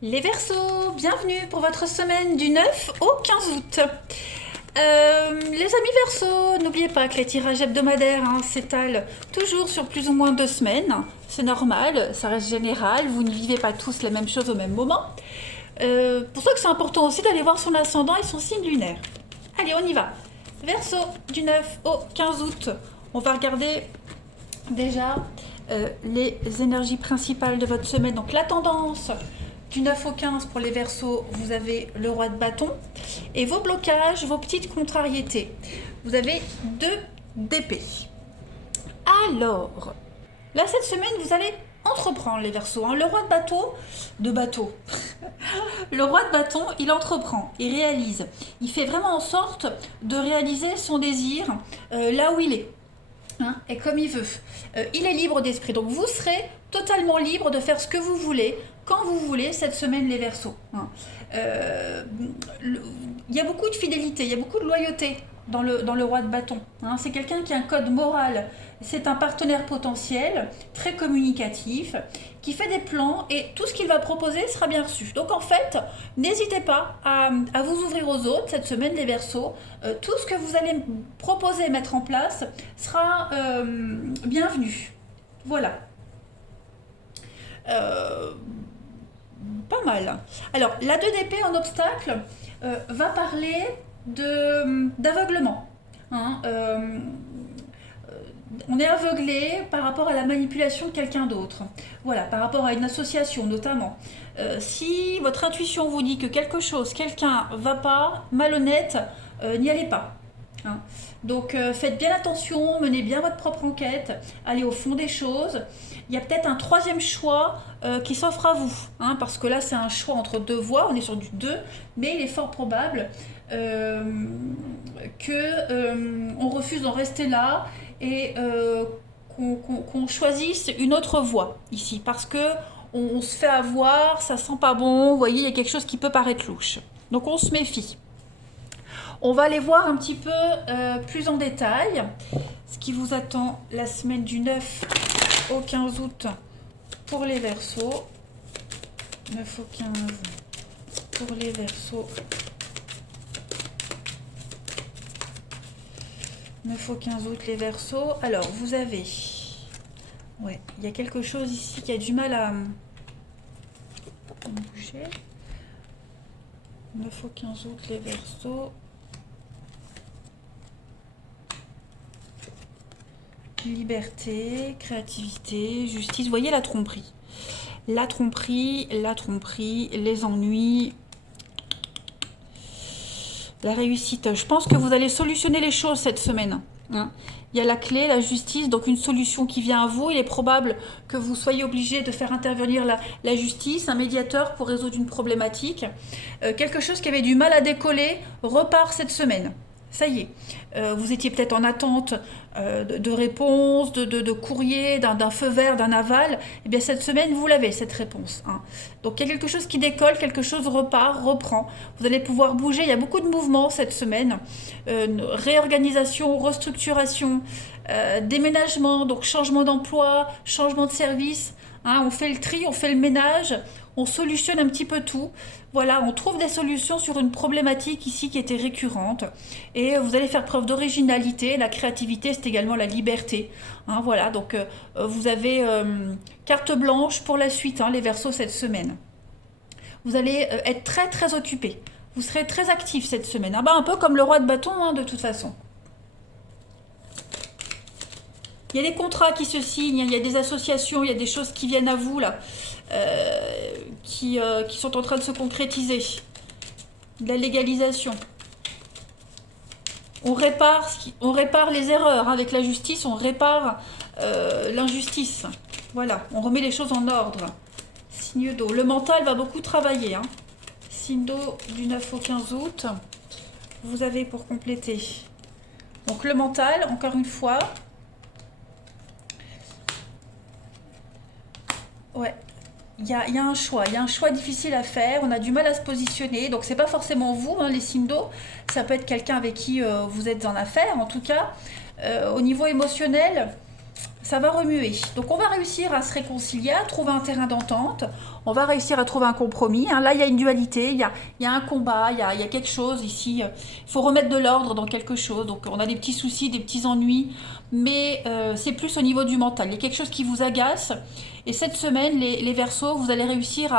Les Verseaux, bienvenue pour votre semaine du 9 au 15 août. Les amis Verseaux, n'oubliez pas que les tirages hebdomadaires s'étalent toujours sur plus ou moins 2 semaines. C'est normal, ça reste général, vous ne vivez pas tous la même chose au même moment. Pour ça que c'est important aussi d'aller voir son ascendant et son signe lunaire. Allez, on y va. Verseau, du 9 au 15 août, on va regarder déjà les énergies principales de votre semaine. Donc la tendance du 9 au 15 pour les Verseaux, vous avez le roi de bâton et vos blocages, vos petites contrariétés. Vous avez 2 d'épée. Alors, là cette semaine, vous allez entreprendre les Verseaux. Le roi de bateau. Le roi de bâton, il entreprend, il réalise. Il fait vraiment en sorte de réaliser son désir là où il est. Et comme il veut. Il est libre d'esprit. Donc vous serez totalement libre de faire ce que vous voulez, quand vous voulez, cette semaine les Verseaux. Il y a beaucoup de fidélité, il y a beaucoup de loyauté dans le roi de bâton. C'est quelqu'un qui a un code moral. C'est un partenaire potentiel, très communicatif, qui fait des plans et tout ce qu'il va proposer sera bien reçu. Donc en fait, n'hésitez pas à vous ouvrir aux autres cette semaine les Verseaux. Tout ce que vous allez proposer et mettre en place sera bienvenu. Voilà. Pas mal. Alors, la 2 d'épée en obstacle va parler d'aveuglement. On est aveuglé par rapport à la manipulation de quelqu'un d'autre. Voilà, par rapport à une association notamment. Si votre intuition vous dit que quelque chose, quelqu'un va pas, malhonnête, n'y allez pas. Donc faites bien attention, menez bien votre propre enquête, allez au fond des choses. Il y a peut-être un 3e choix qui s'offre à vous, parce que là c'est un choix entre 2 voies, on est sur du 2, mais il est fort probable qu'on refuse d'en rester là et qu'on choisisse une autre voie ici, parce que on se fait avoir, ça sent pas bon, vous voyez, il y a quelque chose qui peut paraître louche. Donc on se méfie. On va aller voir un petit peu plus en détail ce qui vous attend la semaine du 9 au 15 août pour les Verseaux. 9 au 15 pour les Verseaux. 9 au 15 août les Verseaux. Alors vous avez... Ouais, il y a quelque chose ici qui a du mal à bouger. 9 au 15 août les Verseaux. Liberté, créativité, justice. Vous voyez la tromperie. La tromperie, les ennuis, la réussite. Je pense que vous allez solutionner les choses cette semaine. Il y a la clé, la justice, donc une solution qui vient à vous. Il est probable que vous soyez obligé de faire intervenir la justice, un médiateur pour résoudre une problématique. Quelque chose qui avait du mal à décoller repart cette semaine. Ça y est, vous étiez peut-être en attente de réponse, de courrier, d'un feu vert, d'un aval. Eh bien cette semaine, vous l'avez, cette réponse. Donc il y a quelque chose qui décolle, quelque chose repart, reprend. Vous allez pouvoir bouger, il y a beaucoup de mouvements cette semaine. Réorganisation, restructuration, déménagement, donc changement d'emploi, changement de service. On fait le tri, on fait le ménage, on solutionne un petit peu tout. Voilà, on trouve des solutions sur une problématique ici qui était récurrente. Et vous allez faire preuve d'originalité. La créativité, c'est également la liberté. Voilà, donc vous avez carte blanche pour la suite, les Verseaux, cette semaine. Vous allez être très très occupés. Vous serez très actifs cette semaine. Un peu comme le roi de bâton, de toute façon. Il y a des contrats qui se signent, il y a des associations, il y a des choses qui viennent à vous, là, qui sont en train de se concrétiser. De la légalisation. On répare les erreurs. Avec la justice, on répare l'injustice. Voilà, on remet les choses en ordre. Signe d'eau. Le mental va beaucoup travailler. Signe d'eau du 9 au 15 août. Vous avez pour compléter. Donc le mental, encore une fois... Ouais, il y a un choix, difficile à faire, on a du mal à se positionner, donc c'est pas forcément vous, les signes d'eau, ça peut être quelqu'un avec qui vous êtes en affaires, en tout cas, au niveau émotionnel, ça va remuer. Donc on va réussir à se réconcilier, à trouver un terrain d'entente, on va réussir à trouver un compromis. Hein. Là, il y a une dualité, il y a un combat, il y a quelque chose ici. Il faut remettre de l'ordre dans quelque chose. Donc on a des petits soucis, des petits ennuis, mais c'est plus au niveau du mental. Il y a quelque chose qui vous agace. Et cette semaine, les Verseaux, vous allez réussir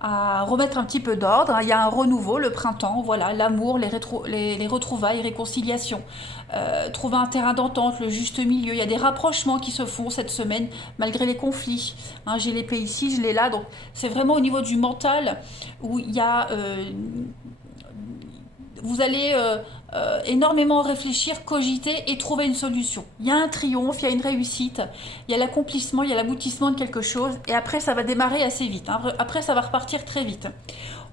à remettre un petit peu d'ordre. Il y a un renouveau, le printemps, voilà, l'amour, les retrouvailles, réconciliation. Trouver un terrain d'entente, le juste milieu. Il y a des rapprochements qui se font cette semaine, malgré les conflits. Hein, j'ai l'épée ici, je l'ai là. Donc c'est vraiment au niveau du mental où il y a... vous allez énormément réfléchir, cogiter et trouver une solution. Il y a un triomphe, il y a une réussite, il y a l'accomplissement, il y a l'aboutissement de quelque chose, et après ça va démarrer assez vite. Hein. Après ça va repartir très vite.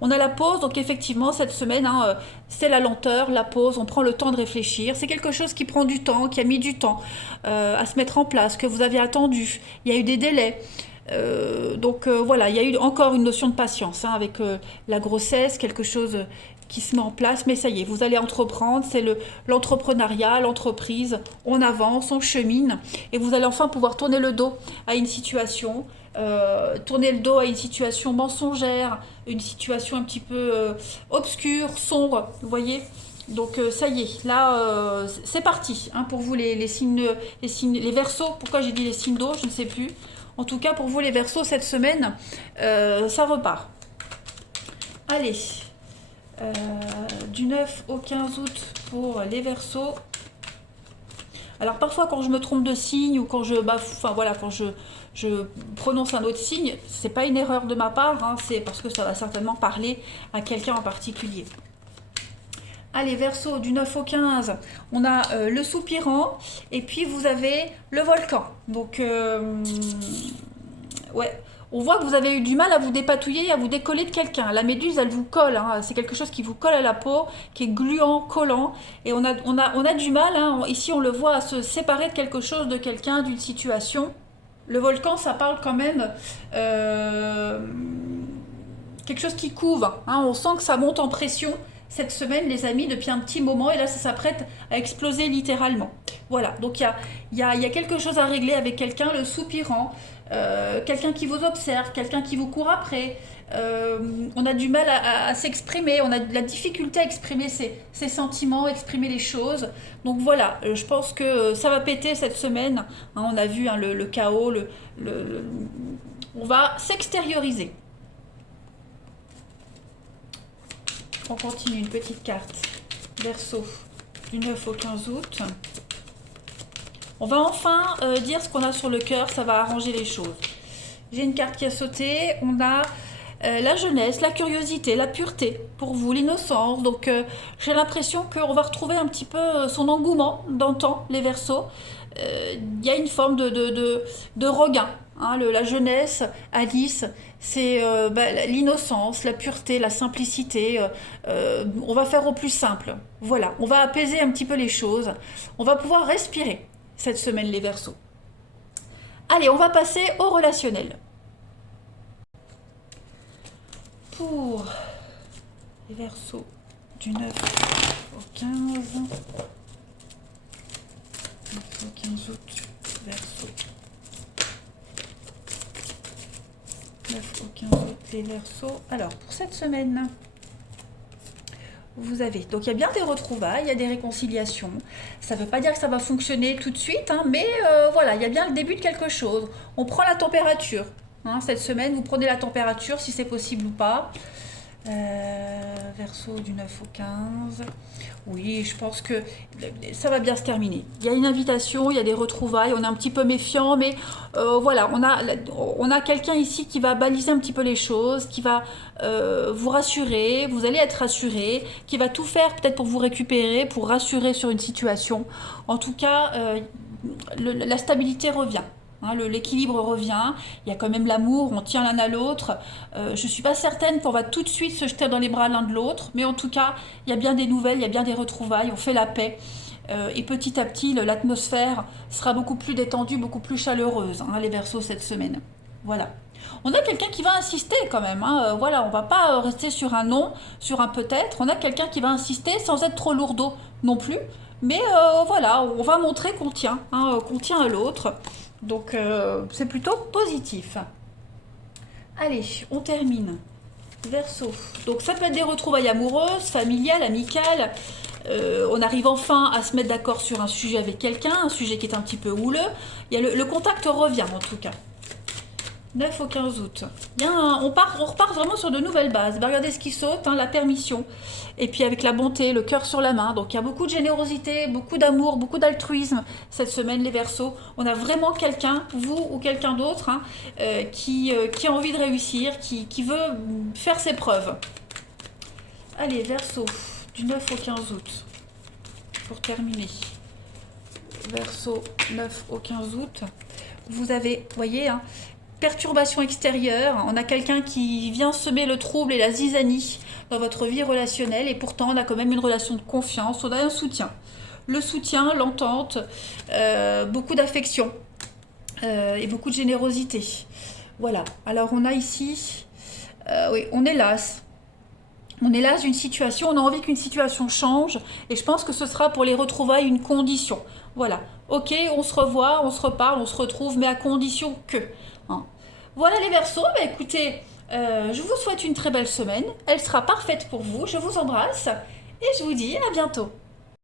On a la pause, donc effectivement cette semaine, hein, c'est la lenteur, la pause, on prend le temps de réfléchir. C'est quelque chose qui prend du temps, qui a mis du temps à se mettre en place, que vous avez attendu. Il y a eu des délais. Voilà, il y a eu encore une notion de patience hein, avec la grossesse, quelque chose qui se met en place, mais ça y est, vous allez entreprendre, c'est l'entrepreneuriat, l'entreprise, on avance, on chemine, et vous allez enfin pouvoir tourner le dos à une situation, tourner le dos à une situation mensongère, une situation un petit peu obscure, sombre, vous voyez. Donc ça y est, là c'est parti hein, pour vous les signes, les Verseaux. Pourquoi j'ai dit les signes d'eau, je ne sais plus. En tout cas pour vous les Verseaux cette semaine, ça repart. Allez. Du 9 au 15 août pour les Verseaux. Alors parfois quand je me trompe de signe ou quand quand je prononce un autre signe, c'est pas une erreur de ma part, hein, c'est parce que ça va certainement parler à quelqu'un en particulier. Allez, Verseau, du 9 au 15, on a le soupirant et puis vous avez le volcan. Donc, ouais. On voit que vous avez eu du mal à vous dépatouiller, à vous décoller de quelqu'un. La méduse, elle vous colle. Hein. C'est quelque chose qui vous colle à la peau, qui est gluant, collant. Et on a du mal, hein. Ici on le voit, à se séparer de quelque chose, de quelqu'un, d'une situation. Le volcan, ça parle quand même quelque chose qui couve. Hein. On sent que ça monte en pression cette semaine, les amis, depuis un petit moment. Et là, ça s'apprête à exploser littéralement. Voilà, donc il y a quelque chose à régler avec quelqu'un, le soupirant. Quelqu'un qui vous observe, quelqu'un qui vous court après. On a du mal à s'exprimer, on a de la difficulté à exprimer ses sentiments, exprimer les choses. Donc voilà, je pense que ça va péter cette semaine. Hein, on a vu hein, le chaos, on va s'extérioriser. On continue, une petite carte. Verseau, du 9 au 15 août. On va enfin dire ce qu'on a sur le cœur, ça va arranger les choses. J'ai une carte qui a sauté, on a la jeunesse, la curiosité, la pureté pour vous, l'innocence. Donc j'ai l'impression qu'on va retrouver un petit peu son engouement d'antan, les Verseaux. Il y a une forme de regain. Hein, la jeunesse, Alice, c'est l'innocence, la pureté, la simplicité. On va faire au plus simple. Voilà, on va apaiser un petit peu les choses. On va pouvoir respirer cette semaine, les Verseaux. Allez, on va passer au relationnel. Pour les Verseaux du 9 au 15. 9 au 15 août, Verseau. 9 au 15 août, les Verseaux. Alors, pour cette semaine, vous avez, donc il y a bien des retrouvailles, il y a des réconciliations. Ça ne veut pas dire que ça va fonctionner tout de suite, hein, mais voilà, il y a bien le début de quelque chose. On prend la température. Hein, cette semaine, vous prenez la température, si c'est possible ou pas. Verseau du 9 au 15. Oui, je pense que ça va bien se terminer. Il y a une invitation, il y a des retrouvailles, on est un petit peu méfiant, mais voilà, on a quelqu'un ici qui va baliser un petit peu les choses, qui va vous rassurer, vous allez être rassuré, qui va tout faire peut-être pour vous récupérer, pour rassurer sur une situation. En tout cas, la stabilité revient. Hein, l'équilibre revient, il y a quand même l'amour, on tient l'un à l'autre. Je ne suis pas certaine qu'on va tout de suite se jeter dans les bras l'un de l'autre, mais en tout cas, il y a bien des nouvelles, il y a bien des retrouvailles, on fait la paix. Et petit à petit, l'atmosphère sera beaucoup plus détendue, beaucoup plus chaleureuse, hein, les Verseaux cette semaine. Voilà. On a quelqu'un qui va insister quand même. Hein, voilà, on ne va pas rester sur un non, sur un peut-être. On a quelqu'un qui va insister sans être trop lourdeau non plus. Mais voilà, on va montrer qu'on tient à l'autre. Donc, c'est plutôt positif. Allez, on termine. Verseau. Donc, ça peut être des retrouvailles amoureuses, familiales, amicales. On arrive enfin à se mettre d'accord sur un sujet avec quelqu'un, un sujet qui est un petit peu houleux. Il y a le contact revient en tout cas. 9 au 15 août. On repart vraiment sur de nouvelles bases. Ben, regardez ce qui saute, hein, la permission. Et puis avec la bonté, le cœur sur la main. Donc il y a beaucoup de générosité, beaucoup d'amour, beaucoup d'altruisme cette semaine, les Verseaux. On a vraiment quelqu'un, vous ou quelqu'un d'autre, hein, qui a envie de réussir, qui veut faire ses preuves. Allez, Verseau, du 9 au 15 août. Pour terminer. Verseau, 9 au 15 août. Vous avez, voyez, hein, perturbation extérieure, on a quelqu'un qui vient semer le trouble et la zizanie dans votre vie relationnelle et pourtant on a quand même une relation de confiance, on a un soutien. Le soutien, l'entente, beaucoup d'affection et beaucoup de générosité. Voilà, alors on a ici, oui, on est las. On est là d'une situation, on a envie qu'une situation change et je pense que ce sera pour les retrouvailles une condition. Voilà, ok, on se revoit, on se reparle, on se retrouve, mais à condition que. Hein. Voilà les Verseaux, bah écoutez, je vous souhaite une très belle semaine, elle sera parfaite pour vous, je vous embrasse et je vous dis à bientôt.